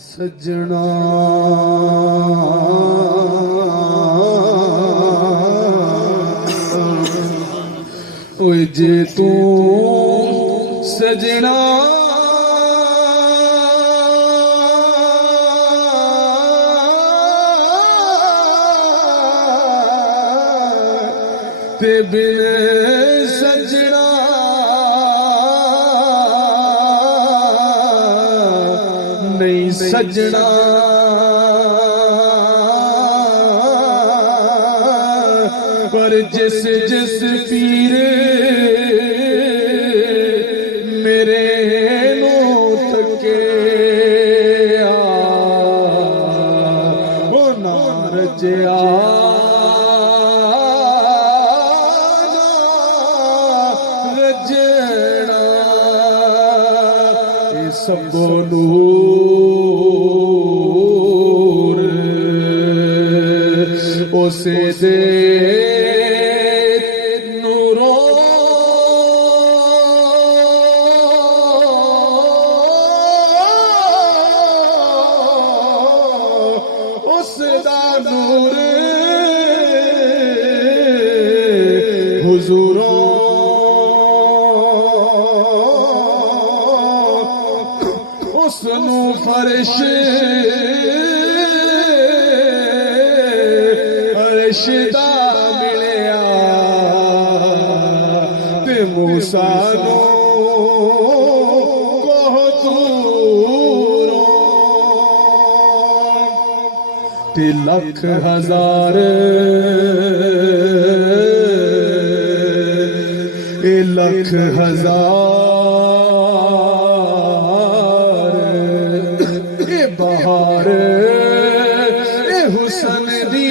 सजना ओए जे तू सजना ते बिन सजना नहीं सजना पर जिस जिस पीर मेरे नो तके ओ ना रजया रजना ये सबो नूर उसे दे नूर हुजूरों उसनू फर्श अर्श दा मिलिया ते मूसा नू ते लख हजार ए लख हजार ए बहार ए हुसन दी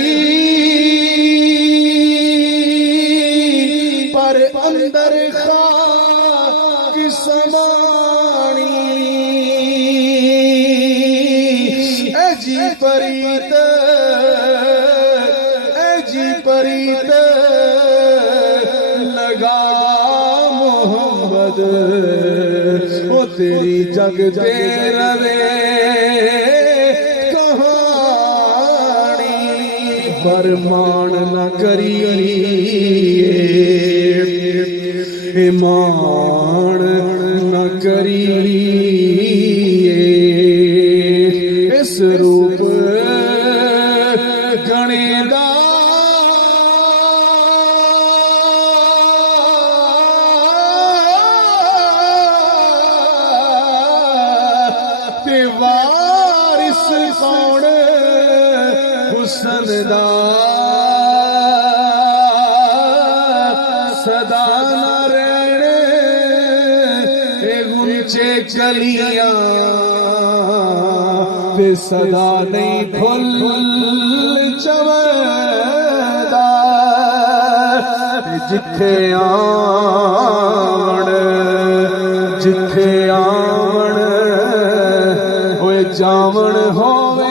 पर अंदर खाक समानी जी परीत जी परीत लगा मोहम्मद ओ तेरी जग दे रवे कहानी फरमान न करिए मान न करिए इस रूप गणेदा ते वारिस कौन हुसन दा सदा न रहने गुंचे गलियां सदा नहीं फुल चवदा जिथे आवन होए जावन होवे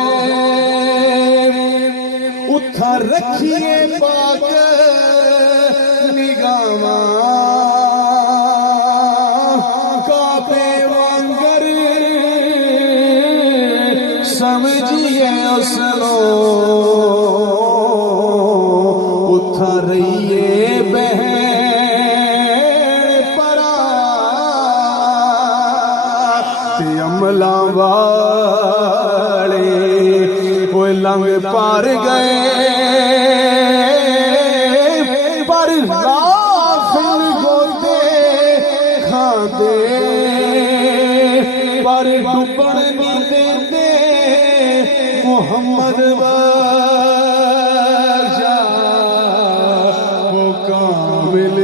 उथा रखिए पाक निगाहां काबे वांगर समझिए उसनो उथा रहिए बहन परा ते अमला वाले वो लंग पार गए पर गाफिल गोते खाते पर डुबण नहीं देते मोहम्मद बाजा वो कामिल